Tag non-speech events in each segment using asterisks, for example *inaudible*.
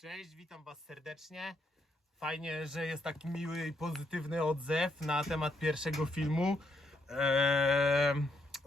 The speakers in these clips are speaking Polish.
Cześć, witam Was serdecznie. Fajnie, że jest taki miły i pozytywny odzew na temat pierwszego filmu. Eee,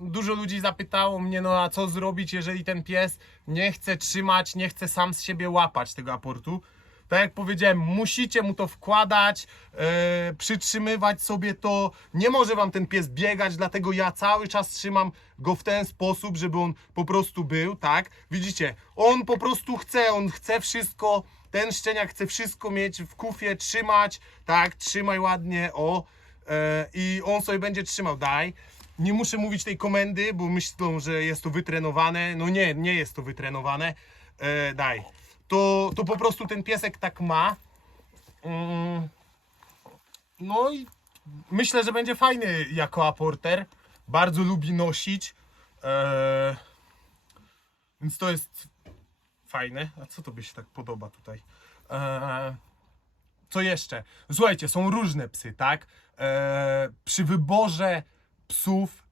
dużo ludzi zapytało mnie, no a co zrobić, jeżeli ten pies nie chce trzymać, nie chce sam z siebie łapać tego aportu. Tak jak powiedziałem, musicie mu to wkładać, e, przytrzymywać sobie to. Nie może wam ten pies biegać, dlatego ja cały czas trzymam go w ten sposób, żeby on po prostu był, tak? Widzicie, on po prostu chce, on chce wszystko, ten szczeniak chce wszystko mieć w kufie, trzymać, tak? Trzymaj ładnie, o. E, I on sobie będzie trzymał, daj. Nie muszę mówić tej komendy, bo myślą, że jest to wytrenowane. No nie, nie jest to wytrenowane. E, daj to, to po prostu ten piesek tak ma. Mm. No i myślę, że będzie fajny jako aporter. Bardzo lubi nosić. Eee, więc to jest fajne. A co to by się tak podoba tutaj? Eee, co jeszcze? Słuchajcie, są różne psy, tak? Eee, przy wyborze psów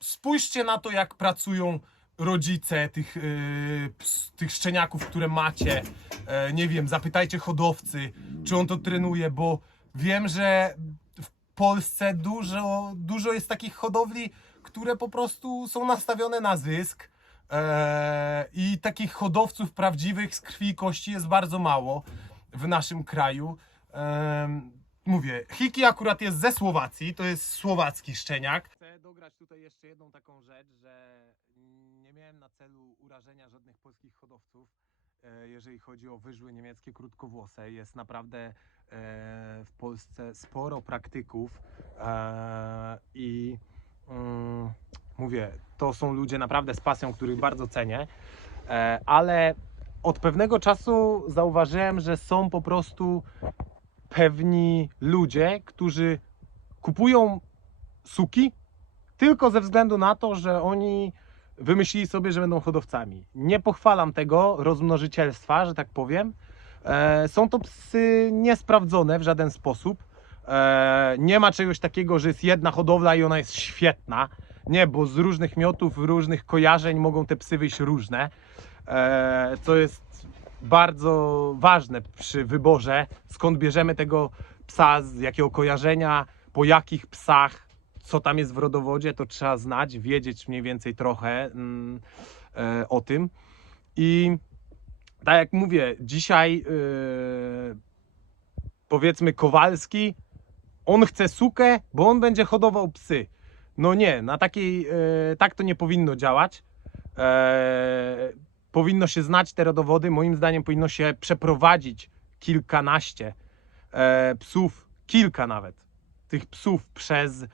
spójrzcie na to, jak pracują rodzice tych, yy, ps, tych szczeniaków, które macie. E, nie wiem, zapytajcie hodowcy, czy on to trenuje, bo wiem, że w Polsce dużo, dużo jest takich hodowli, które po prostu są nastawione na zysk. E, I takich hodowców prawdziwych z krwi i kości jest bardzo mało w naszym kraju. Mówię, Hiki akurat jest ze Słowacji, to jest słowacki szczeniak. Chcę dograć tutaj jeszcze jedną taką rzecz, że miałem na celu urażenia żadnych polskich hodowców, e, jeżeli chodzi o wyżły niemieckie krótkowłose. Jest naprawdę e, w Polsce sporo praktyków e, i mm, mówię, to są ludzie naprawdę z pasją, których bardzo cenię, ale od pewnego czasu zauważyłem, że są po prostu pewni ludzie, którzy kupują suki tylko ze względu na to, że oni wymyślili sobie, że będą hodowcami. Nie pochwalam tego rozmnożycielstwa, że tak powiem. E, są to psy niesprawdzone w żaden sposób. E, nie ma czegoś takiego, że jest jedna hodowla i ona jest świetna. Nie, bo z różnych miotów, różnych kojarzeń mogą te psy wyjść różne. E, co jest bardzo ważne przy wyborze, skąd bierzemy tego psa, z jakiego kojarzenia, po jakich psach, co tam jest w rodowodzie, to trzeba znać, wiedzieć mniej więcej trochę mm, e, o tym. I tak jak mówię, dzisiaj e, powiedzmy Kowalski, on chce sukę, bo on będzie hodował psy. No nie, na takiej, e, tak to nie powinno działać. Powinno się znać te rodowody, moim zdaniem powinno się przeprowadzić kilkanaście psów, kilka nawet tych psów przez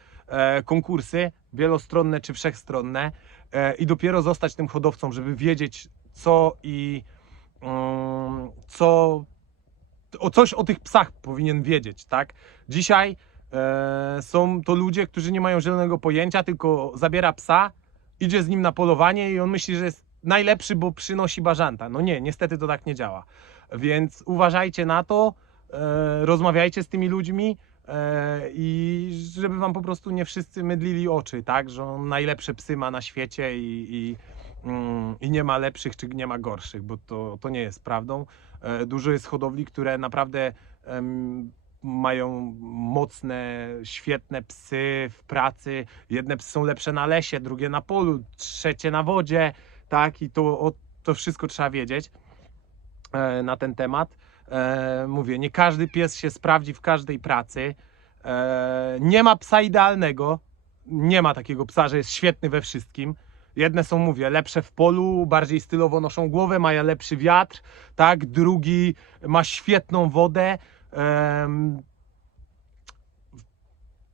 konkursy wielostronne czy wszechstronne e, i dopiero zostać tym hodowcą, żeby wiedzieć co i mm, co o coś o tych psach powinien wiedzieć, tak? Dzisiaj e, są to ludzie, którzy nie mają zielonego pojęcia, tylko zabiera psa, idzie z nim na polowanie i on myśli, że jest najlepszy, bo przynosi bażanta. No nie, niestety to tak nie działa. Więc uważajcie na to, e, rozmawiajcie z tymi ludźmi e, i żeby wam po prostu nie wszyscy mydlili oczy, tak? Że on najlepsze psy ma na świecie i, i, mm, i nie ma lepszych czy nie ma gorszych, bo to, to nie jest prawdą. E, dużo jest hodowli, które naprawdę mają mocne, świetne psy w pracy. Jedne psy są lepsze na lesie, drugie na polu, trzecie na wodzie, tak? I to, o, to wszystko trzeba wiedzieć e, na ten temat. E, mówię, nie każdy pies się sprawdzi w każdej pracy. E, nie ma psa idealnego. Nie ma takiego psa, że jest świetny we wszystkim. Jedne są, mówię, lepsze w polu, bardziej stylowo noszą głowę, mają lepszy wiatr, tak? Drugi ma świetną wodę.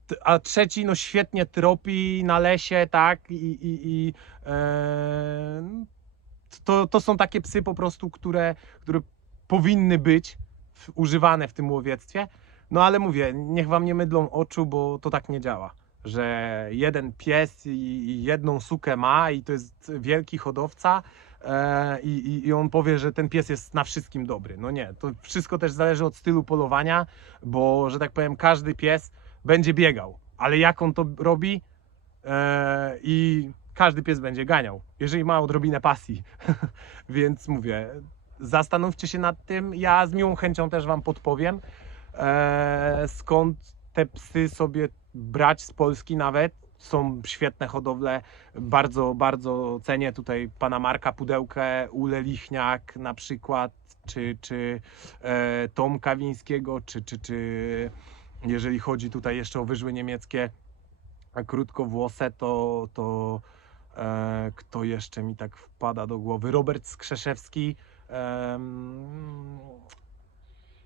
t- a trzeci no świetnie tropi na lesie, tak? I, i, i to, to są takie psy po prostu, które, które powinny być używane w tym łowiectwie. No ale mówię, niech wam nie mydlą oczu, bo to tak nie działa. Że jeden pies i, jedną sukę ma i to jest wielki hodowca e, i, i, i on powie, że ten pies jest na wszystkim dobry. No nie, to wszystko też zależy od stylu polowania, bo że tak powiem, każdy pies będzie biegał, ale jak on to robi e, i każdy pies będzie ganiał, jeżeli ma odrobinę pasji. *laughs* Więc mówię, zastanówcie się nad tym. Ja z miłą chęcią też Wam podpowiem, e, skąd te psy sobie brać z Polski nawet. Są świetne hodowle, bardzo, bardzo cenię tutaj pana Marka Pudełkę, Ule Lichniak na przykład, czy, czy e, Tomka czy, czy, czy jeżeli chodzi tutaj jeszcze o wyżły niemieckie, a krótkowłose, to, to e, kto jeszcze mi tak wpada do głowy? Robert Skrzeszewski.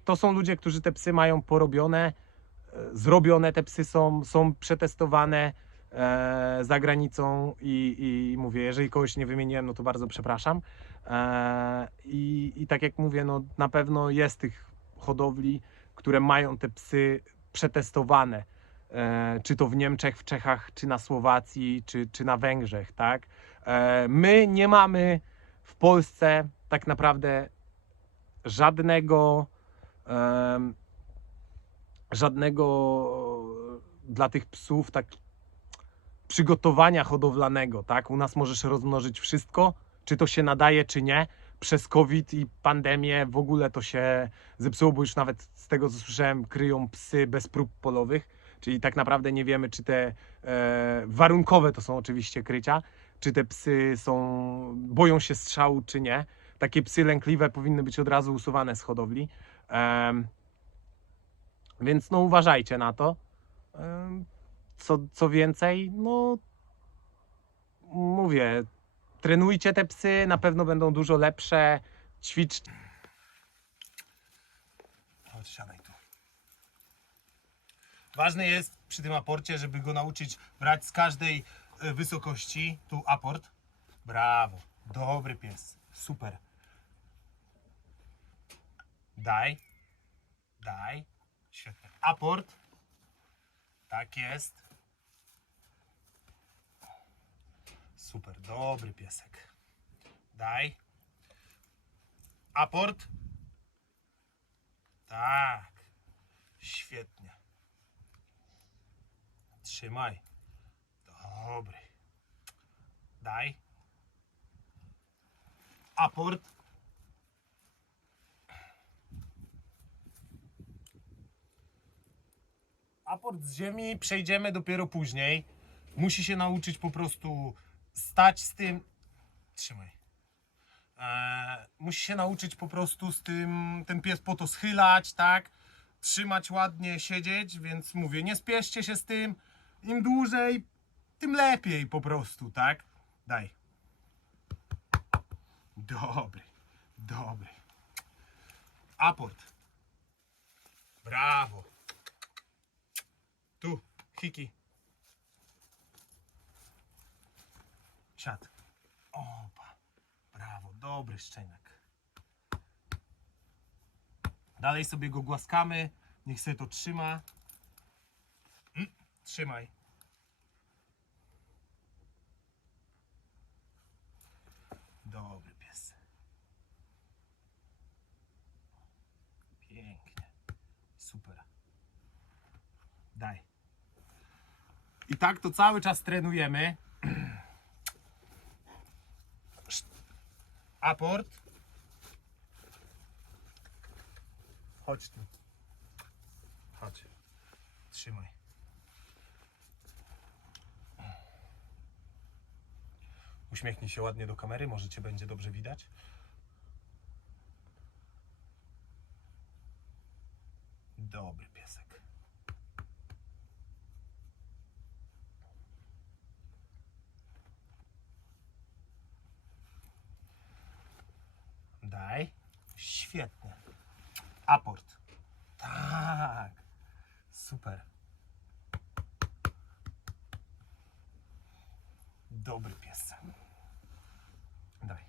To są ludzie, którzy te psy mają porobione, e, zrobione te psy są, są przetestowane e, za granicą i, i mówię, jeżeli kogoś nie wymieniłem, no to bardzo przepraszam. E, i, I tak jak mówię, no na pewno jest tych hodowli, które mają te psy przetestowane. Czy to w Niemczech, w Czechach, czy na Słowacji, czy, czy na Węgrzech, tak? My nie mamy w Polsce tak naprawdę żadnego em, żadnego e, dla tych psów tak przygotowania hodowlanego, tak? U nas możesz rozmnożyć wszystko, czy to się nadaje, czy nie. Przez COVID i pandemię w ogóle to się zepsuło, bo już nawet z tego co słyszałem, kryją psy bez prób polowych, czyli tak naprawdę nie wiemy, czy te e, warunkowe to są oczywiście krycia, czy te psy są, boją się strzału, czy nie. Takie psy lękliwe powinny być od razu usuwane z hodowli. Em, więc no uważajcie na to. Em, Co, co więcej, no mówię, trenujcie te psy, na pewno będą dużo lepsze. Ćwicz. Chodź, tu. Ważne jest przy tym aporcie, żeby go nauczyć brać z każdej e, wysokości. Tu aport. Brawo. Dobry pies. Super. Daj. Daj. Świetnie. Aport. Tak jest. Super, dobry piesek. Daj. Aport. Tak. Świetnie. Trzymaj. Dobry. Daj. Aport. Aport z ziemi przejdziemy dopiero później. Musi się nauczyć po prostu stać z tym. Trzymaj. Eee, musi się nauczyć po prostu z tym, ten pies po to schylać, tak? Trzymać ładnie, siedzieć, więc mówię, nie spieszcie się z tym. Im dłużej, tym lepiej po prostu, tak? Daj. Dobry, dobry. Aport. Brawo. Tu, Hiki. Siad. Opa. Brawo, dobry szczeniak. Dalej sobie go głaskamy. Niech sobie to trzyma. Mm, Trzymaj. Dobry pies. Pięknie. Super. Daj. I tak to cały czas trenujemy. *clears throat* Aport. Chodź tu. Chodź. Trzymaj. Uśmiechnij się ładnie do kamery, może cię będzie dobrze widać. Dobry piesek. Daj. Świetnie. Aport. Tak. Super. Dobry pies. Daj.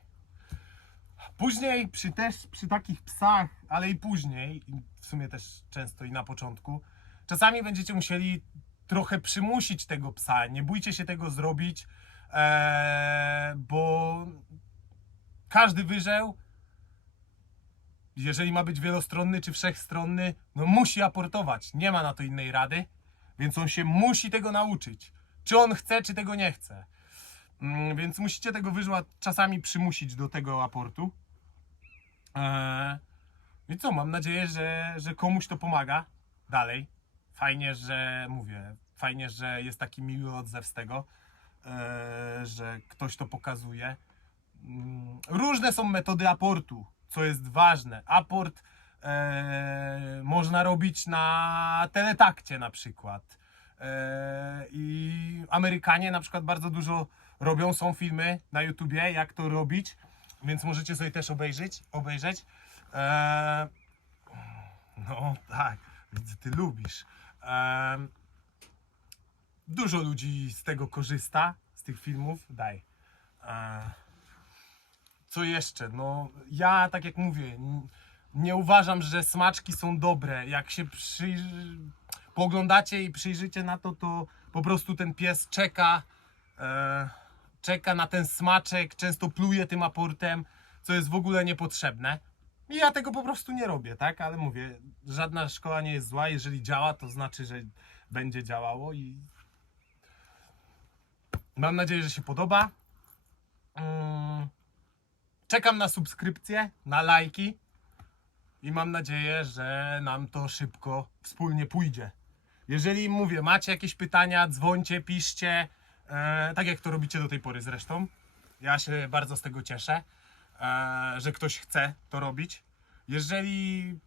Później przy też przy takich psach, ale i później, w sumie też często i na początku, czasami będziecie musieli trochę przymusić tego psa. Nie bójcie się tego zrobić, e, bo każdy wyżeł, jeżeli ma być wielostronny czy wszechstronny, no musi aportować. Nie ma na to innej rady, więc on się musi tego nauczyć. Czy on chce, czy tego nie chce. Mm, Więc musicie tego wyżła czasami przymusić do tego aportu. Eee, I co, mam nadzieję, że, że komuś to pomaga dalej. Fajnie, że mówię, fajnie, że jest taki miły odzew z tego, eee, że ktoś to pokazuje. Mm, Różne są metody aportu, co jest ważne. Aport eee, można robić na teletakcie na przykład. Eee, I Amerykanie na przykład bardzo dużo robią, są filmy na YouTubie, jak to robić, więc możecie sobie też obejrzeć. obejrzeć. Eee, no tak, widzę, ty lubisz. Em, dużo ludzi z tego korzysta, z tych filmów. Daj. Eee, co jeszcze? No, ja tak jak mówię, nie uważam, że smaczki są dobre. Jak się przyjrzy... poglądacie i przyjrzycie na to, to po prostu ten pies czeka, e, czeka na ten smaczek, często pluje tym aportem, co jest w ogóle niepotrzebne. I ja tego po prostu nie robię, tak? Ale mówię, żadna szkoła nie jest zła. Jeżeli działa, to znaczy, że będzie działało i mam nadzieję, że się podoba. Mm. Czekam na subskrypcje, na lajki i mam nadzieję, że nam to szybko wspólnie pójdzie. Jeżeli mówię, macie jakieś pytania, dzwońcie, piszcie, e, tak jak to robicie do tej pory zresztą. Ja się bardzo z tego cieszę, e, że ktoś chce to robić. Jeżeli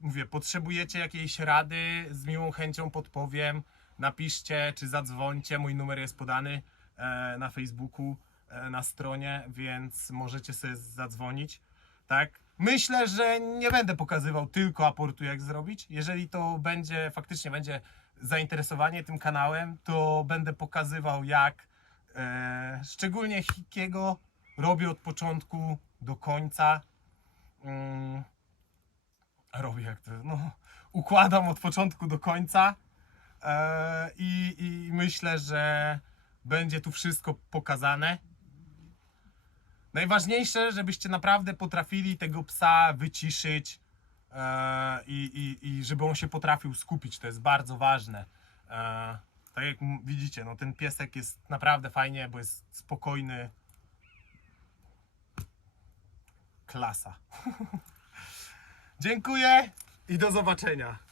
mówię, potrzebujecie jakiejś rady, z miłą chęcią podpowiem. Napiszcie czy zadzwońcie. Mój numer jest podany e, na Facebooku, na stronie, więc możecie sobie zadzwonić. Tak? Myślę, że nie będę pokazywał tylko aportu, jak zrobić. Jeżeli to będzie faktycznie będzie zainteresowanie tym kanałem, to będę pokazywał, jak e, szczególnie Hikiego robię od początku do końca. Mm, robię jak to, no, układam od początku do końca e, i, i myślę, że będzie tu wszystko pokazane. Najważniejsze, żebyście naprawdę potrafili tego psa wyciszyć e, i, i, i żeby on się potrafił skupić. To jest bardzo ważne. E, tak jak widzicie, no ten piesek jest naprawdę fajnie, bo jest spokojny. Klasa. *laughs* Dziękuję i do zobaczenia.